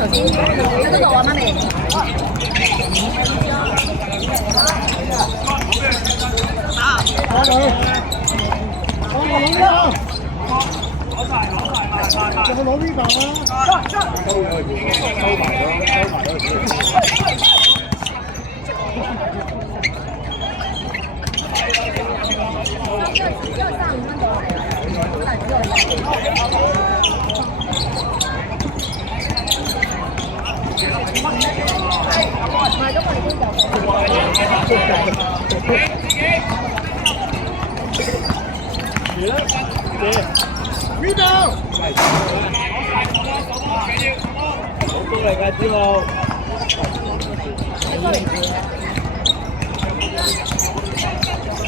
頭先，喺嗰度啊，媽咪。打佢！我攞啦！就攞呢啖啦！收埋咗。因為35蚊到嚟啦，好大隻買咗份工呢度，好高嚟㗎，之後。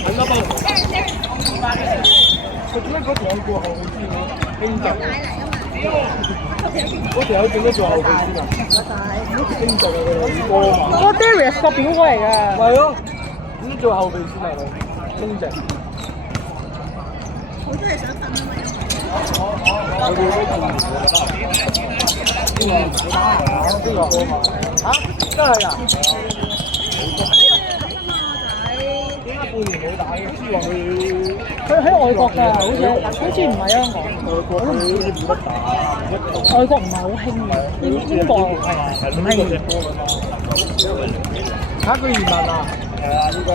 揾多步。佢點解嗰條有個後備先啊？兄弟，嗰條友點解做後備先啊？兄弟啊，佢哥啊嘛。嗰個 Darius 個表哥嚟㗎。係咯，點解做後備先啊？兄弟。好多嘢想瞓啊嘛！我哋都見邊個？嚇？真係㗎？點解半年冇打嘅？知話佢喺外國㗎，好似唔係香港。外國好似冇得打，外國唔係好興嘅，英國係唔興。嚇佢移民啊？係啊，應該係。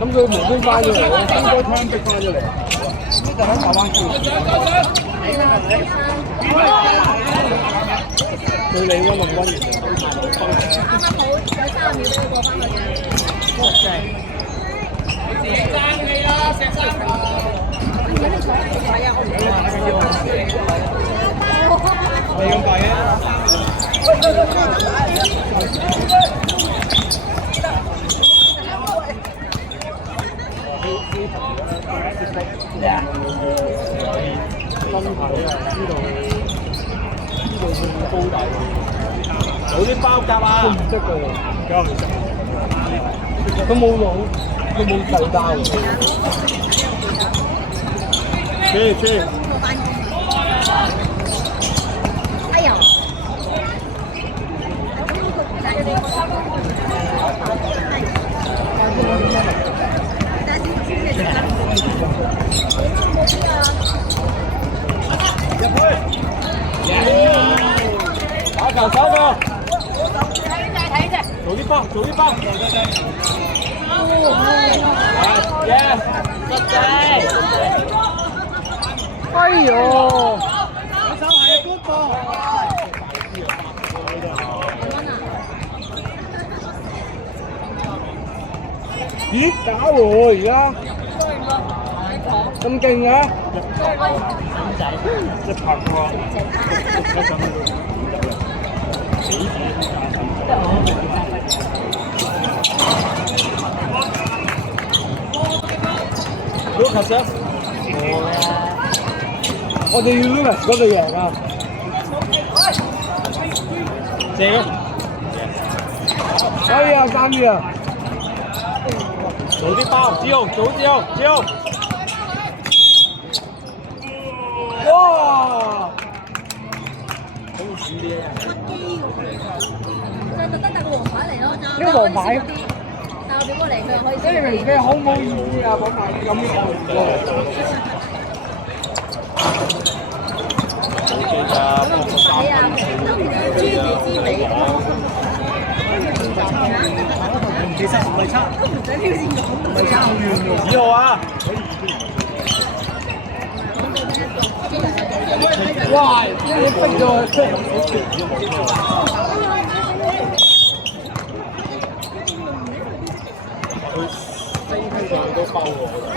咁佢無端翻咗嚟，應該聽逼翻咗嚟。呢就喺台灣住。對你溫唔溫熱？啱啱好有30秒俾佢過翻去嘅。哇！正。自己爭氣啦，石生。未咁快嘅。高大有啲包夾啊！都唔識㗎，交唔識。佢冇腦，佢冇細包。切。哎呀！入去。打球，做啲波。實際。哎呦！手係官波。咦？打喎而家。咁勁嘅？一拍過。Lucas 啊！我哋要 Lucas 嗰隊贏啊！射啊！可以啊，爭啲啊！做啲包，志豪！哇！好屎啲啊！就特登帶個黃牌嚟咯。呢個黃牌。帶我表哥嚟，佢可以。即係你好唔好意思啊？嗰牌咁講。係啊，都唔知豬皮之尾。其實唔係差，都唔使挑戰講。唔係差好遠喎。志豪啊！哇！你逼咗我出嚟。佢升香港都包我㗎，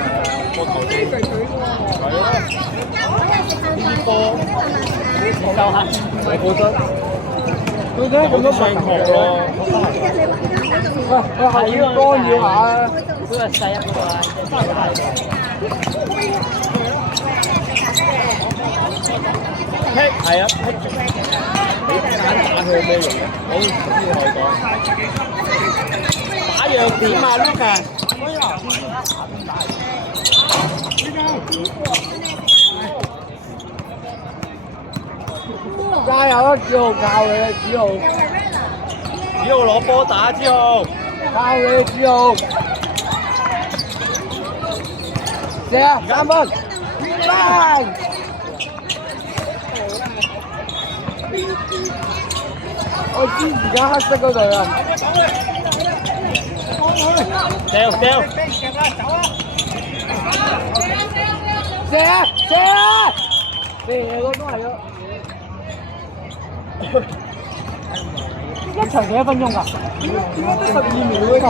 我頭先係啊，呢波就係我覺得佢點解咁多上堂咯？喂，係要干擾下啊！都係細一個啊，係啊，你揀打佢有咩用啊？我唔知同你講，打弱點啊 ，Lucas。加油啊！子豪靠你啊！子豪，又係 Red 啊！子豪攞波打子豪，靠你啊！子豪，射啊！3分，翻！我知而家黑色嗰隊啊！掉掉，射啊射啊！射個都係咯。一場幾多分鐘㗎？點解得12秒嘅球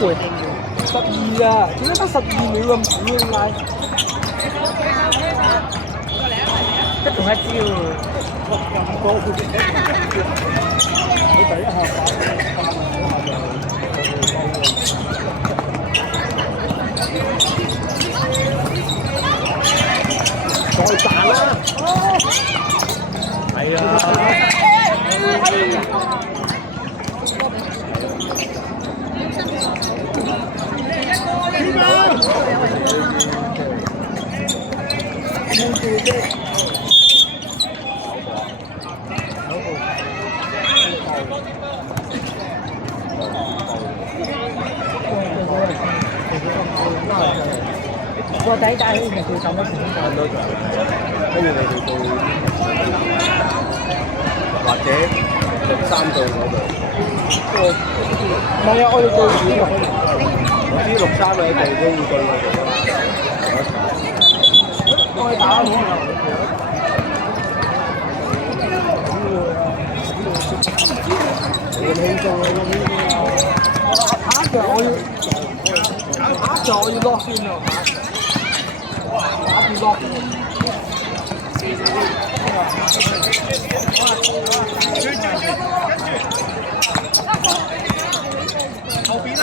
？12啊！點解得12秒咁少嘅點解？即係同一招。咁多佢第一下再彈啦！係啊！個仔帶起咪佢咁樣跟住你哋到或者63隊嗰度，唔係啊！我哋對住我知63嗰隊都會對我哋㗎嘛。我哋打好輕鬆啊！下一場我要落先啊！打住落。後邊啦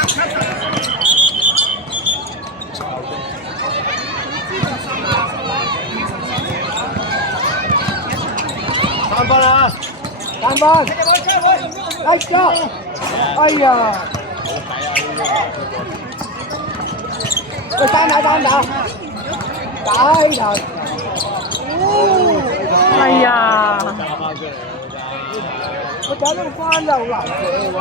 ，3分啊！3分，哎呀！哎呀！喂，單打，打人！哎呀！打翻出嚟我打到翻又難射喎。